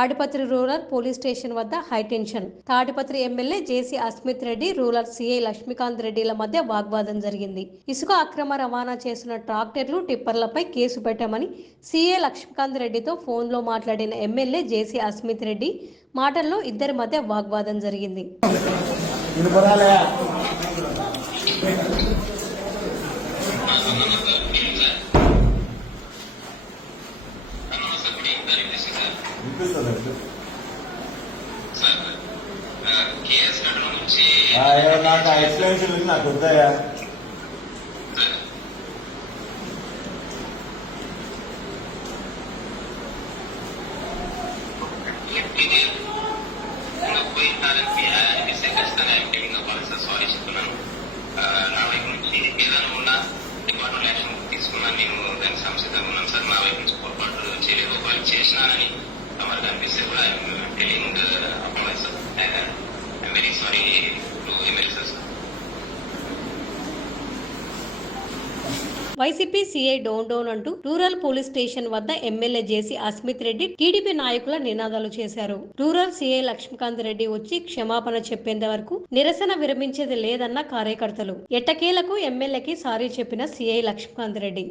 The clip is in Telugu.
తాడిపత్రి రూరల్ పోలీస్ స్టేషన్ వద్ద హైటెన్షన్. తాడిపత్రి ఎమ్మెల్యే జేసీ అస్మిత్ రెడ్డి, రూరల్ సీఐ లక్ష్మీకాంత్ రెడ్డిల మధ్య వాగ్వాదం జరిగింది. ఇసుక అక్రమ రవాణా చేస్తున్న ట్రాక్టర్లు, టిప్పర్లపై కేసు పెట్టామని సీఐ లక్ష్మీకాంత్ రెడ్డితో ఫోన్లో మాట్లాడిన ఎమ్మెల్యే జేసీ అస్మిత్ రెడ్డి మాటల్లో ఇద్దరి మధ్య వాగ్వాదం జరిగింది. నాకు ఎక్స్ప్లెనేషన్ నాకు వద్దాయా? సారీ చెప్తున్నాను. నా వైపు నుంచి ఏదైనా ఉన్నా డిపార్ట్మెంట్ యాక్షన్ తీసుకున్నాను. నేను దానికి సంసిద్ధంగా ఉన్నాను సార్. నా వైపు నుంచి పొరపాటు చేయలేదు. ఒకవేళ చేసినానని తమకు అనిపిస్తే కూడా telling apology sir. I'm very sorry to MLA sir. YCP CI down అంటూ రూరల్ పోలీస్ స్టేషన్ వద్ద ఎమ్మెల్యే జేసీ అస్మిత్ రెడ్డి టీడీపీ నాయకుల నినాదాలు చేశారు. రూరల్ సీఐ లక్ష్మీకాంత్ రెడ్డి వచ్చి క్షమాపణ చెప్పేంత వరకు నిరసన విరమించేది లేదన్న కార్యకర్తలు. ఎట్టకేలకు ఎమ్మెల్యేకి సారీ చెప్పిన సీఐ లక్ష్మీకాంత్ రెడ్డి.